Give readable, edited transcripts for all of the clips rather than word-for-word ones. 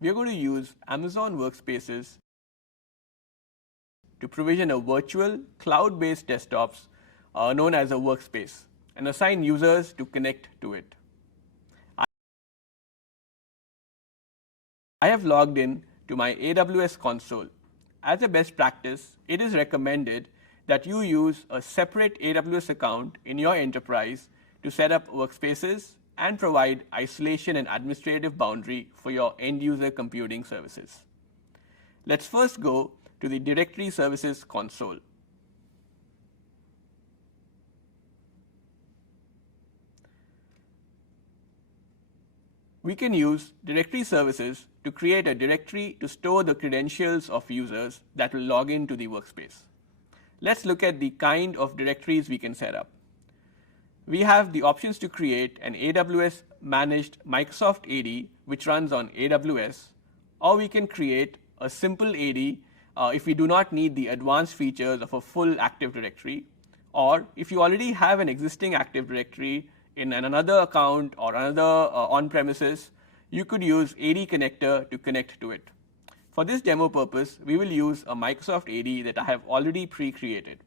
we are going to use Amazon Workspaces to provision a virtual cloud-based desktops known as a workspace and assign users to connect to it. I have logged in to my AWS console. As a best practice, it is recommended that you use a separate AWS account in your enterprise to set up workspaces and provide isolation and administrative boundary for your end-user computing services. Let's first go to the Directory Services console. We can use Directory Services to create a directory to store the credentials of users that will log into the workspace. Let's look at the kind of directories we can set up. We have the options to create an AWS managed Microsoft AD which runs on AWS, or we can create a simple AD if we do not need the advanced features of a full Active Directory, or if you already have an existing Active Directory in another account or another on-premises, you could use AD connector to connect to it. For this demo purpose, we will use a Microsoft AD that I have already pre-created.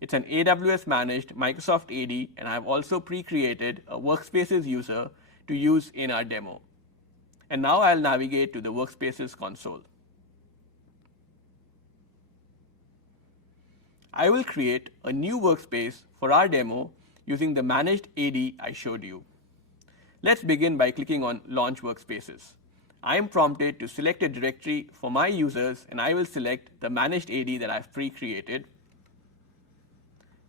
It's an AWS managed Microsoft AD, and I have also pre-created a Workspaces user to use in our demo. And now I'll navigate to the Workspaces console. I will create a new workspace for our demo using the managed AD I showed you. Let's begin by clicking on Launch Workspaces. I am prompted to select a directory for my users, and I will select the managed AD that I've pre-created.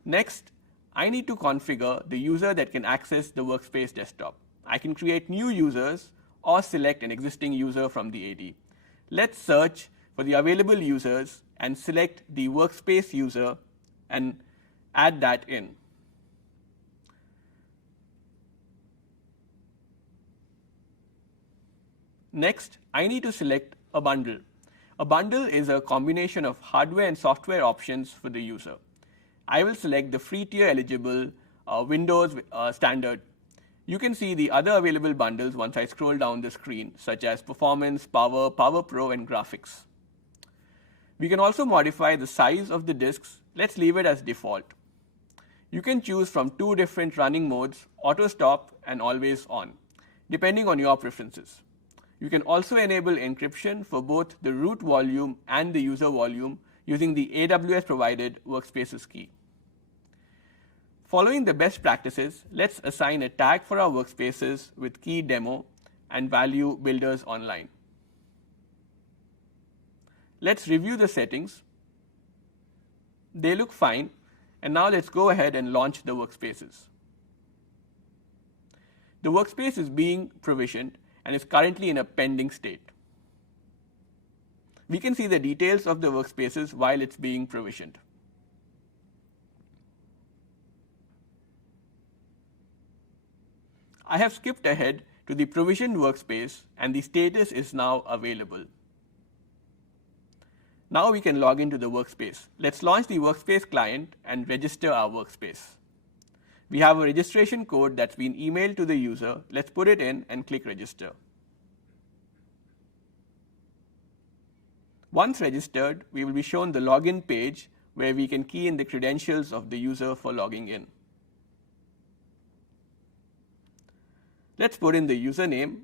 Next, I need to configure the user that can access the workspace desktop. I can create new users or select an existing user from the AD. Let's search for the available users and select the workspace user and add that in. Next, I need to select a bundle. A bundle is a combination of hardware and software options for the user. I will select the free tier eligible Windows standard. You can see the other available bundles once I scroll down the screen, such as Performance, Power, Power Pro, and Graphics. We can also modify the size of the disks. Let's leave it as default. You can choose from two different running modes, auto stop and always on, depending on your preferences. You can also enable encryption for both the root volume and the user volume using the AWS provided Workspaces key. Following the best practices, let's assign a tag for our workspaces with key demo and value builders online. Let's review the settings. They look fine, and now let's go ahead and launch the workspaces. The workspace is being provisioned and is currently in a pending state. We can see the details of the workspaces while it's being provisioned. I have skipped ahead to the provisioned workspace, and the status is now available. Now we can log into the workspace. Let's launch the workspace client and register our workspace. We have a registration code that's been emailed to the user. Let's put it in and click register. Once registered, we will be shown the login page where we can key in the credentials of the user for logging in. Let's put in the username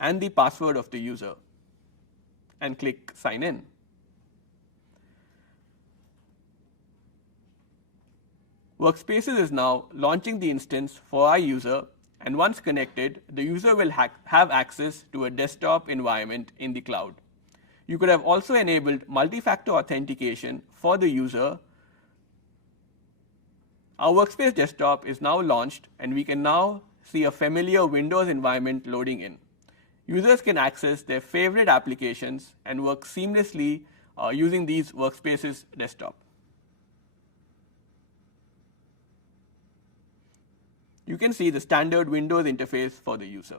and the password of the user and click sign in. Workspaces is now launching the instance for our user, and once connected, the user will have access to a desktop environment in the cloud. You could have also enabled multi-factor authentication for the user. Our workspace desktop is now launched, and we can now see a familiar Windows environment loading in. Users can access their favorite applications and work seamlessly using these Workspaces desktop. You can see the standard Windows interface for the user.